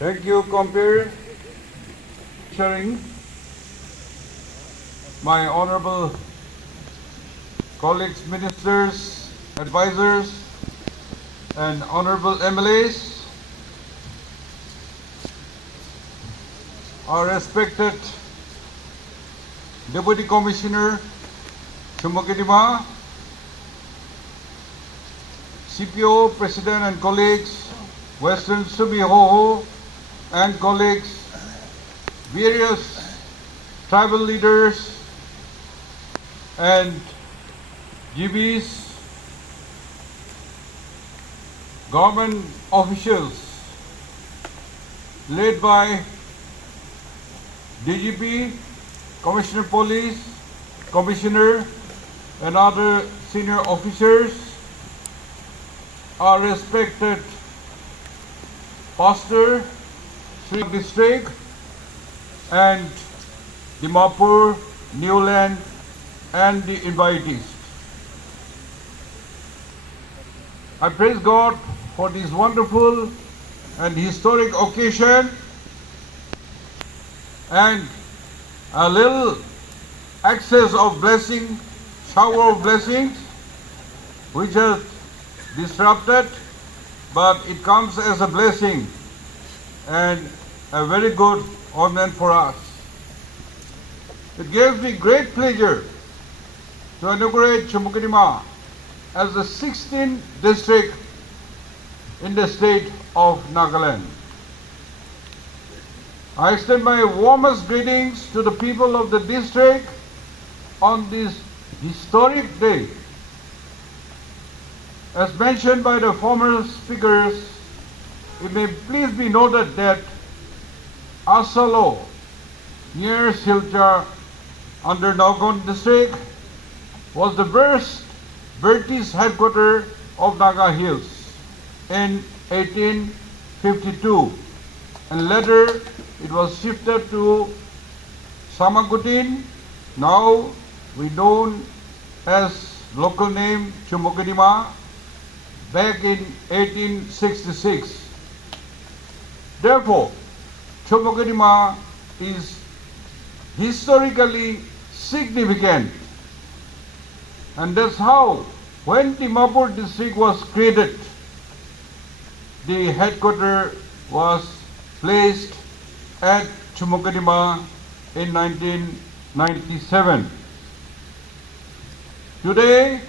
Thank you, Compere. Sharing. My honorable colleagues, ministers, advisors, and honorable MLAs, our respected Deputy Commissioner CHÜMOUKEDIMA, CPO, President and colleagues, Western Subihoho and colleagues, various tribal leaders and GBs, government officials led by DGP, Commissioner Police, Commissioner and other senior officers, our respected Pastor, Shri District and Dimapur, Newland and the invitees. I praise God for this wonderful and historic occasion and a little access of blessing, shower of blessings, which has disrupted, but it comes as a blessing and a very good ornament for us. It gives me great pleasure to inaugurate CHÜMOUKEDIMA as the 16th district in the state of Nagaland. I extend my warmest greetings to the people of the district on this historic day. As mentioned by the former speakers, it may please be noted that Asalo, near Silchar, under Nagon district, was the first British headquarters of Naga Hills in 1852, and later it was shifted to Samagutin, now we known as local name CHÜMOUKEDIMA, back in 1866. Therefore, CHÜMOUKEDIMA is historically significant, and that's how, when Dimapur district was created, the headquarters was placed at CHÜMOUKEDIMA in 1997. Today,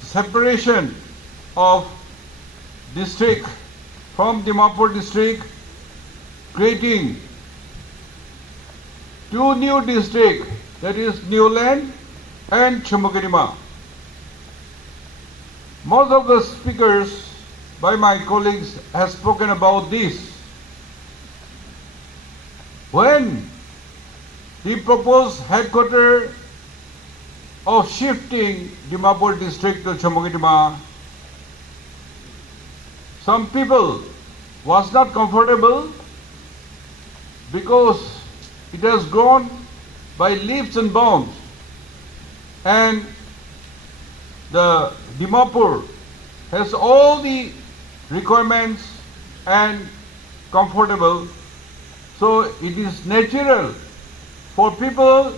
separation of district from Dimapur district, creating two new districts, that is Newland and CHÜMOUKEDIMA. Most of the speakers by my colleagues have spoken about this. When the proposed headquarters of shifting Dimapur district to CHÜMOUKEDIMA, some people was not comfortable because it has grown by leaps and bounds, and the Dimapur has all the requirements and comfortable, so it is natural for people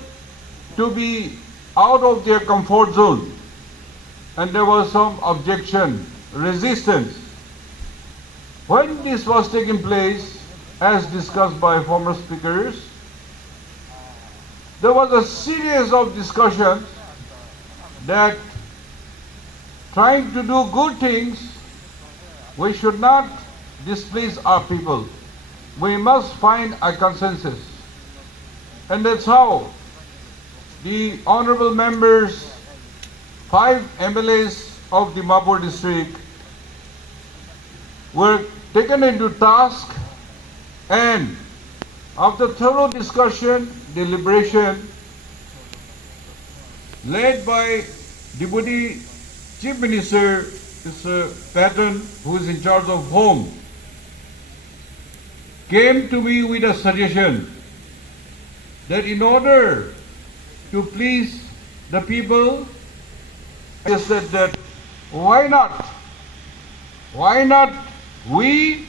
to be out of their comfort zone, and there was some objection, resistance. When this was taking place, as discussed by former speakers, there was a series of discussions that trying to do good things, we should not displease our people. We must find a consensus. And that's how the honorable members, 5 MLAs of Dimapur district, were taken into task, and after thorough discussion, deliberation, led by Deputy Chief Minister Mr. Patton, who is in charge of Home, came to me with a suggestion that in order to please the people, I said that why not we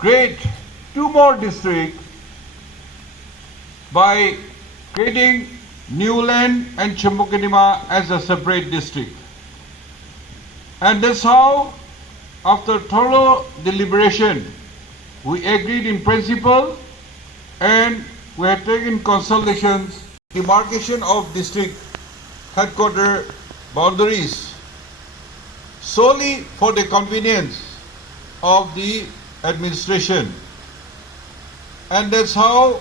create 2 more districts by creating Newland and CHÜMOUKEDIMA as a separate district. And that's how, after thorough deliberation, we agreed in principle and we have taken consultations, demarcation of district headquarter boundaries solely for the convenience of the administration. And that's how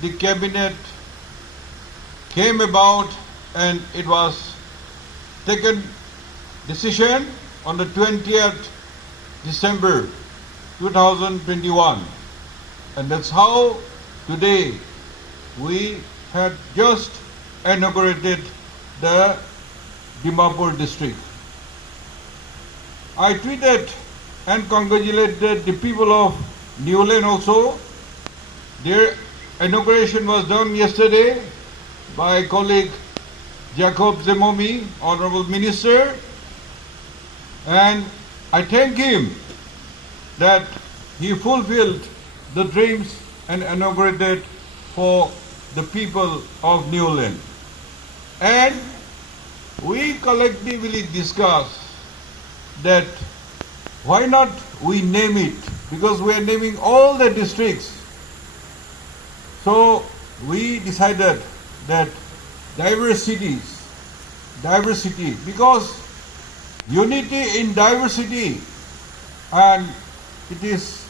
the cabinet came about, and it was taken decision on the 20th December 2021. And that's how today we had just inaugurated the Dimapur district. I tweeted and congratulated the people of Newland also. Their inauguration was done yesterday by colleague Jacob Zemomi, Honorable Minister, and I thank him that he fulfilled the dreams and inaugurated for the people of Newland. And we collectively discussed that why not we name it, because we are naming all the districts. So we decided that diversity, because unity in diversity, and it is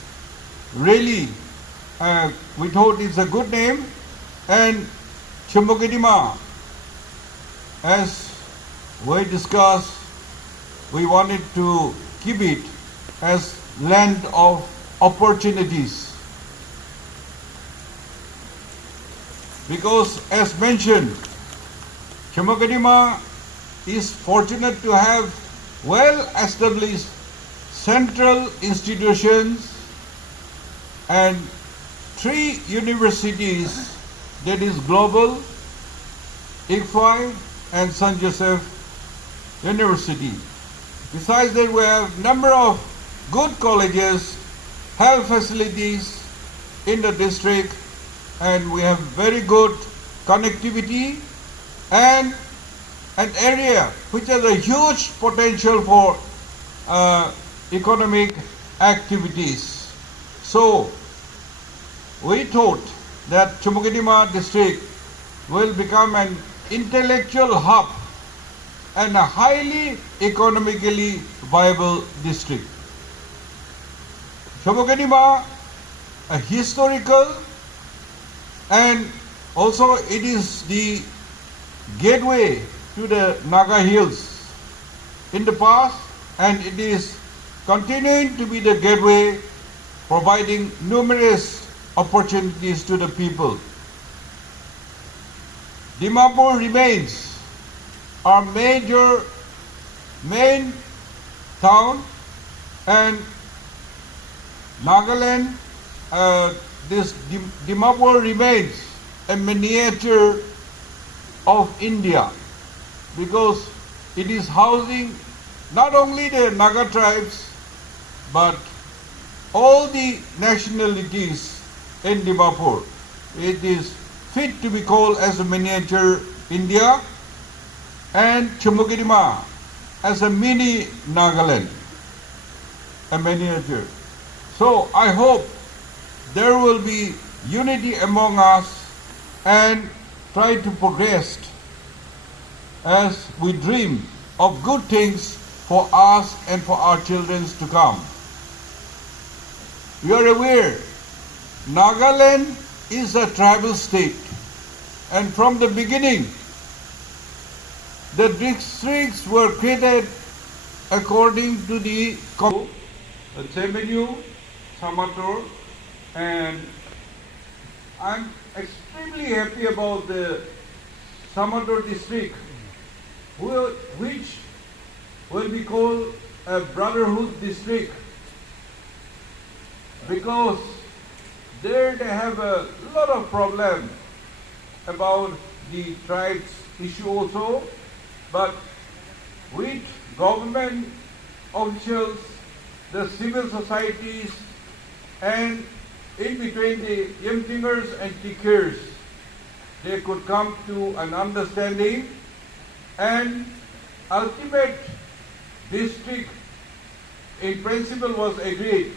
really, we thought it's a good name. And CHÜMOUKEDIMA, as we discussed, we wanted to keep it as land of opportunities. Because as mentioned, CHÜMOUKEDIMA is fortunate to have well-established central institutions and 3 universities, that is global, ICFI and St. Joseph University. Besides that, we have number of good colleges, health facilities in the district, and we have very good connectivity and an area which has a huge potential for economic activities. So we thought that CHÜMOUKEDIMA district will become an intellectual hub and a highly economically viable district. CHÜMOUKEDIMA, a historical, and also it is the gateway to the Naga Hills in the past, and it is continuing to be the gateway, providing numerous opportunities to the people. Dimapur remains our main town, and Nagaland, this Dimapur remains a miniature of India, because it is housing not only the Naga tribes but all the nationalities in Dimapur. It is fit to be called as a miniature India, and CHÜMOUKEDIMA as a mini Nagaland, a miniature. So I hope there will be unity among us and try to progress as we dream of good things for us and for our children to come. You are aware, Nagaland is a tribal state, and from the beginning, the districts were created according to the Neiphiu, Samator, and I'm extremely happy about the Samator district, which will be called a brotherhood district, because there they have a lot of problem about the tribes issue also, but with government officials, the civil societies, and in between the Yimtingers and Tikirs, they could come to an understanding, and ultimate district in principle was agreed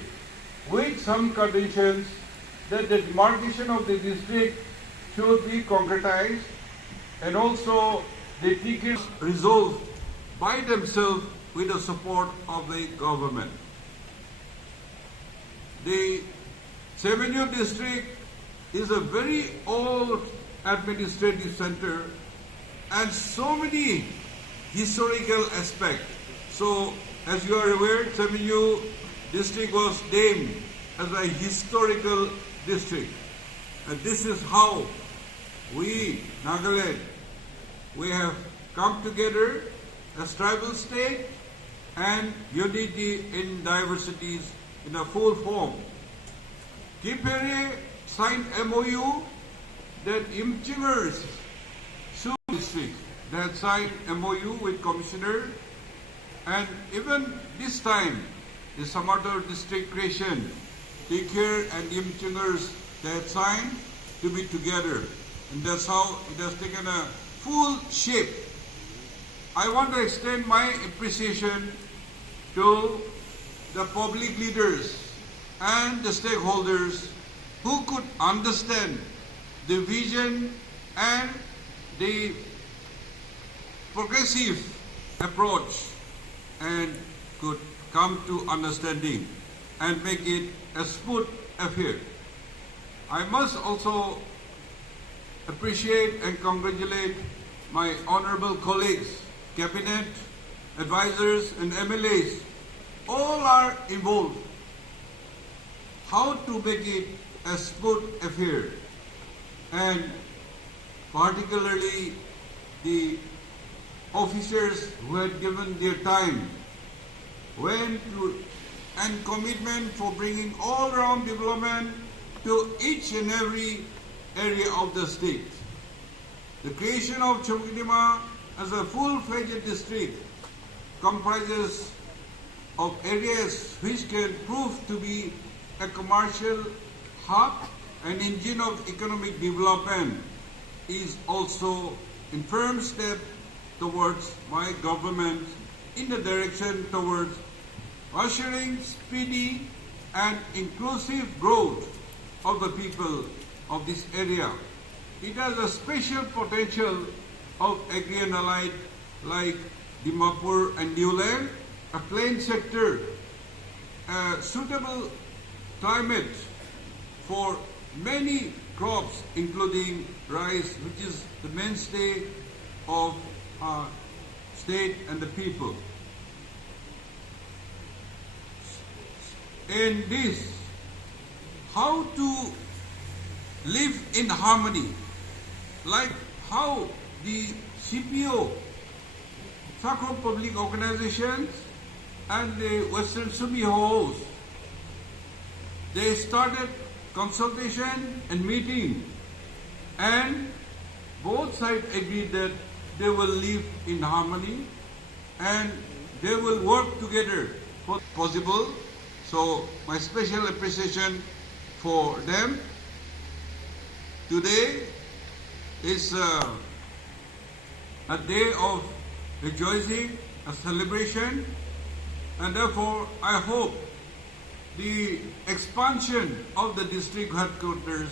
with some conditions that the demarcation of the district should be concretized, and also the Tikirs resolved by themselves with the support of the government. The Neiphiu district is a very old administrative center and so many historical aspects. So, as you are aware, Neiphiu district was named as a historical district. And this is how we, Nagaland, we have come together as tribal state and unity in diversities in a full form. Kipere signed MOU that Imchingers district, they had signed MOU with Commissioner, and even this time, the some other district creation, Tikir and Imchingers, they had signed to be together, and that's how it has taken a full shape. I want to extend my appreciation to the public leaders and the stakeholders who could understand the vision and the progressive approach and could come to understanding and make it a smooth affair. I must also appreciate and congratulate my honorable colleagues, cabinet, advisors and MLAs. All are involved. How to make it a smooth affair, and particularly the officers who had given their time and commitment for bringing all-round development to each and every area of the state. The creation of CHÜMOUKEDIMA as a full-fledged district comprises of areas which can prove to be a commercial hub and engine of economic development is also in firm step towards my government in the direction towards ushering speedy and inclusive growth of the people of this area. It has a special potential of agri and allied like Dimapur and Newland, a plain sector, a suitable climate for many crops including rice, which is the mainstay of our state and the people. In this, how to live in harmony, like how the CPO, Sacro Public Organizations, and the Western Sumi-Hos, they started consultation and meeting, and both sides agreed that they will live in harmony and they will work together for possible. So my special appreciation for them. Today is a day of rejoicing, a celebration, and therefore I hope the expansion of the district headquarters,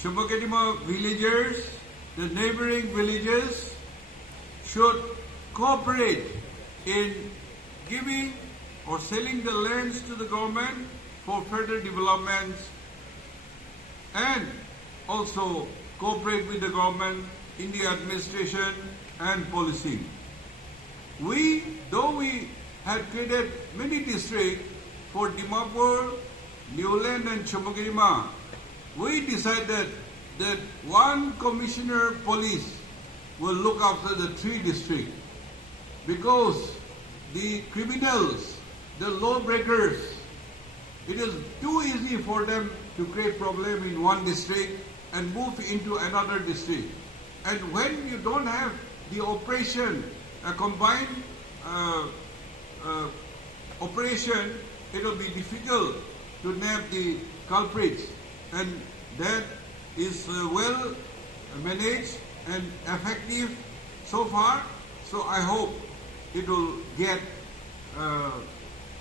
CHÜMOUKEDIMA villagers, the neighboring villages should cooperate in giving or selling the lands to the government for further developments, and also cooperate with the government in the administration and policing. Though we had created many districts for Dimapur, Newland and CHÜMOUKEDIMA, we decided that one commissioner police will look after the 3 districts, because the criminals, the lawbreakers, it is too easy for them to create problem in one district and move into another district. And when you don't have the operation, a combined operation, it will be difficult to nab the culprits, and that is well managed and effective so far. So I hope it will get,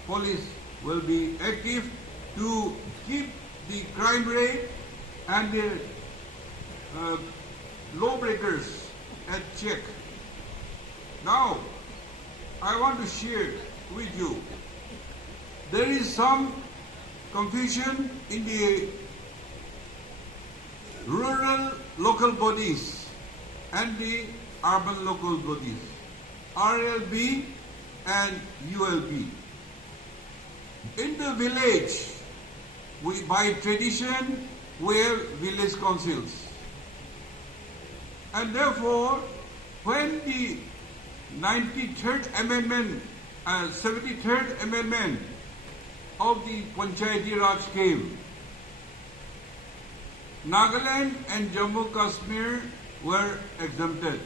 police will be active to keep the crime rate and the lawbreakers at check. Now, I want to share with you, there is some confusion in the rural local bodies and the urban local bodies, RLB and ULB. In the village, by tradition, we have village councils. And therefore, when the 93rd Amendment, 73rd Amendment of the Panchayati Raj came, Nagaland and Jammu Kashmir were exempted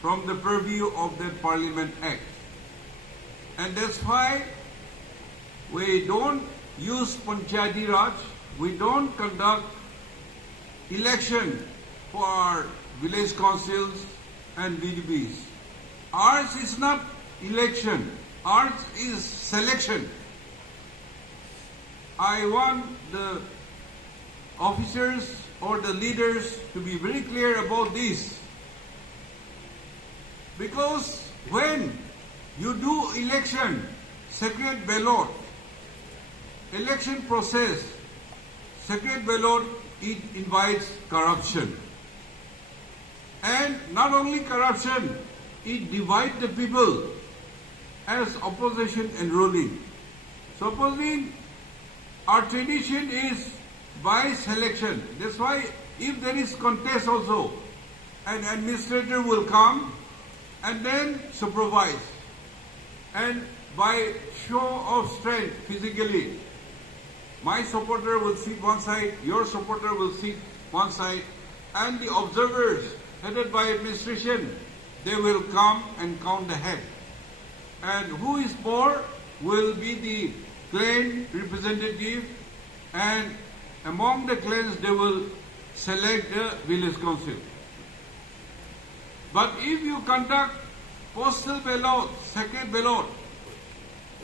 from the purview of that Parliament Act. And that's why we don't use Panchayati Raj, we don't conduct election for our village councils and VDBs. Ours is not election, ours is selection. I want the officers or the leaders to be very clear about this. Because when you do election, secret ballot, election process, secret ballot, it invites corruption. And not only corruption, it divides the people as opposition and ruling. Supposing our tradition is by selection. That's why if there is contest also, an administrator will come and then supervise. And by show of strength physically, my supporter will sit one side, your supporter will sit one side, and the observers headed by administration, they will come and count the head. And who is poor will be the clan representative, and among the clans they will select the village council. But if you conduct postal ballot, secret ballot,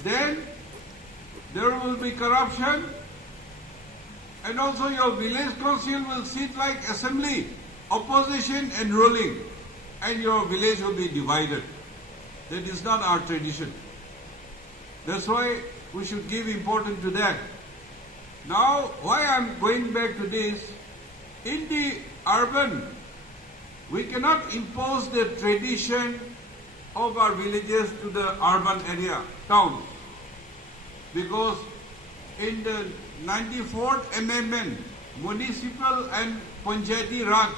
then there will be corruption, and also your village council will sit like assembly, opposition and ruling, and your village will be divided. That is not our tradition. That's why we should give importance to that. Now, why I'm going back to this, in the urban, we cannot impose the tradition of our villages to the urban area, towns. Because in the 94th Amendment, Municipal and Panchayati Raj,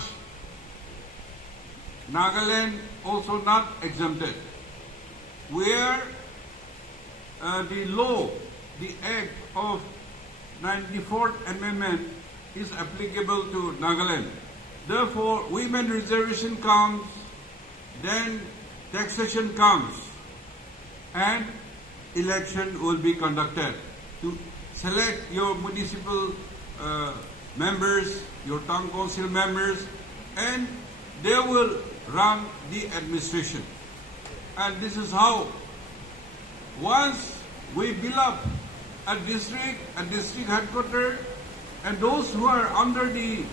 Nagaland also not exempted. Where the law, the Act of 94th Amendment is applicable to Nagaland. Therefore, women reservation comes, then taxation comes, and election will be conducted to select your municipal members, your town council members, and they will run the administration. And this is how, once we build up a district headquarters, and those who are under the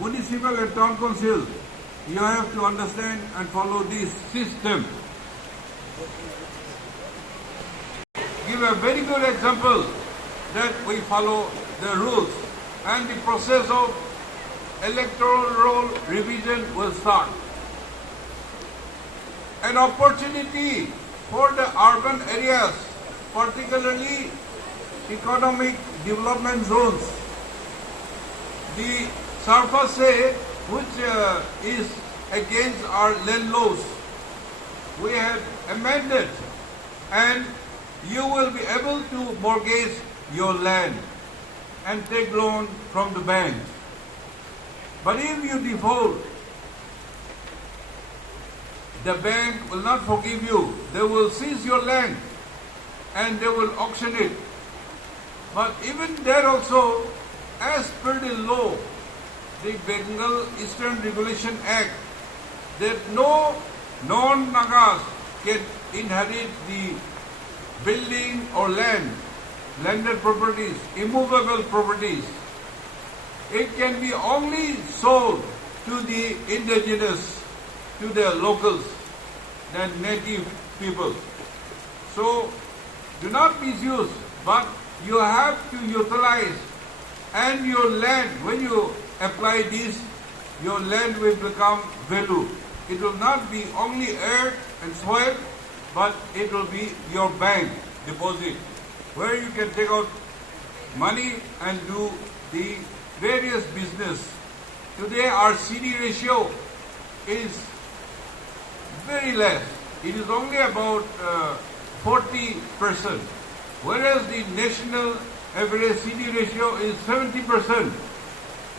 municipal and town council, you have to understand and follow this system. Give a very good example that we follow the rules, and the process of electoral roll revision will start. An opportunity for the urban areas, particularly economic development zones. The surface which is against our land laws, we have amended, and you will be able to mortgage your land and take loan from the bank. But if you default, the bank will not forgive you. They will seize your land and they will auction it. But even there also, as per the law, the Bengal Eastern Regulation Act, that no non-Nagas can inherit the building or landed properties, immovable properties. It can be only sold to the indigenous, to the locals, the native people. So, do not misuse, but you have to utilize, and your land, when you apply this, your land will become value. It will not be only earth and soil, but it will be your bank deposit, where you can take out money and do the various business. Today our CD ratio is very less. It is only about 40%, whereas the national average CD ratio is 70%.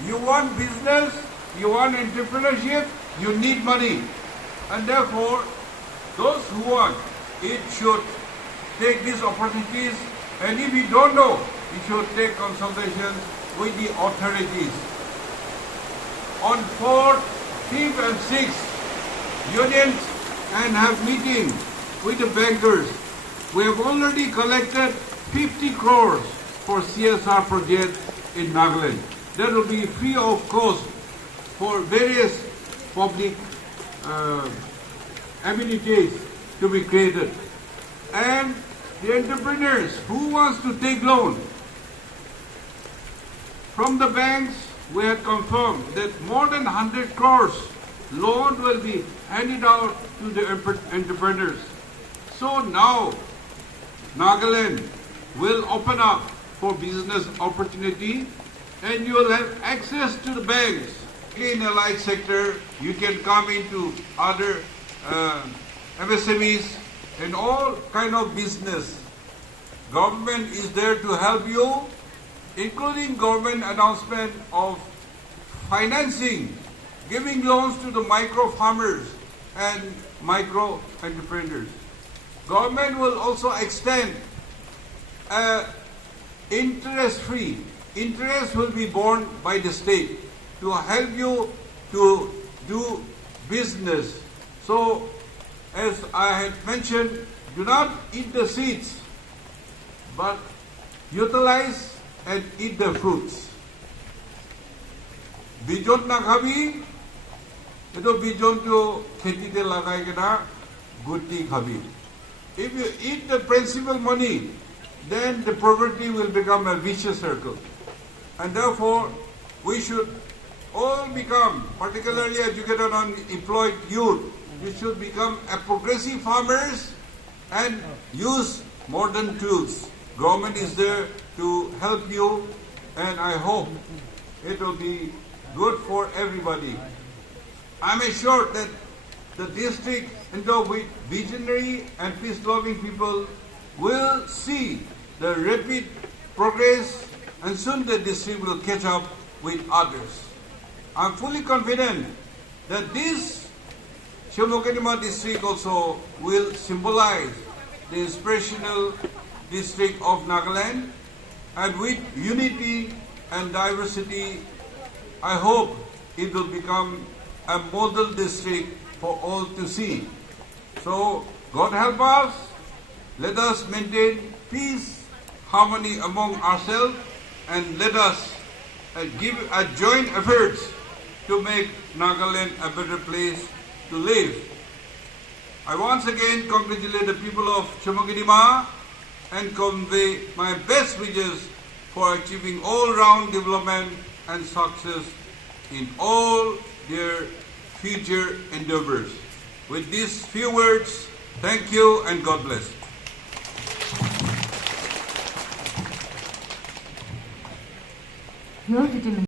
You want business, you want entrepreneurship, you need money. And therefore, those who want it should take these opportunities, and if you don't know, you should take consultations with the authorities. On 4th, 5th and 6th, unions and have meeting with the bankers. We have already collected 50 crores for CSR projects in Nagaland. That will be free of cost for various public amenities to be created. And the entrepreneurs who wants to take loan from the banks, we had confirmed that more than 100 crores loan will be handed out to the entrepreneurs. So now Nagaland will open up for business opportunity, and you will have access to the banks. In the light sector, you can come into other MSMEs and all kind of business. Government is there to help you, including government announcement of financing, giving loans to the micro farmers and micro entrepreneurs. Government will also extend interest-free. Interest will be borne by the state to help you to do business. So, as I had mentioned, do not eat the seeds, but utilize and eat the fruits. Bijon na khabi, eto bijon to kheti te lagai kena gutti khabi. If you eat the principal money, then the poverty will become a vicious circle. And therefore, we should all become, particularly educated and unemployed youth, you should become a progressive farmers and use modern tools. Government is there to help you, and I hope it will be good for everybody. I'm assured that the district, endowed with visionary and peace-loving people, will see the rapid progress, and soon the district will catch up with others. I'm fully confident that this CHÜMOUKEDIMA district also will symbolize the inspirational district of Nagaland, and with unity and diversity, I hope it will become a model district for all to see. So, God help us. Let us maintain peace, harmony among ourselves, and let us give a joint efforts to make Nagaland a better place to live. I once again congratulate the people of CHÜMOUKEDIMA and convey my best wishes for achieving all-round development and success in all their future endeavors. With these few words, thank you and God bless. Your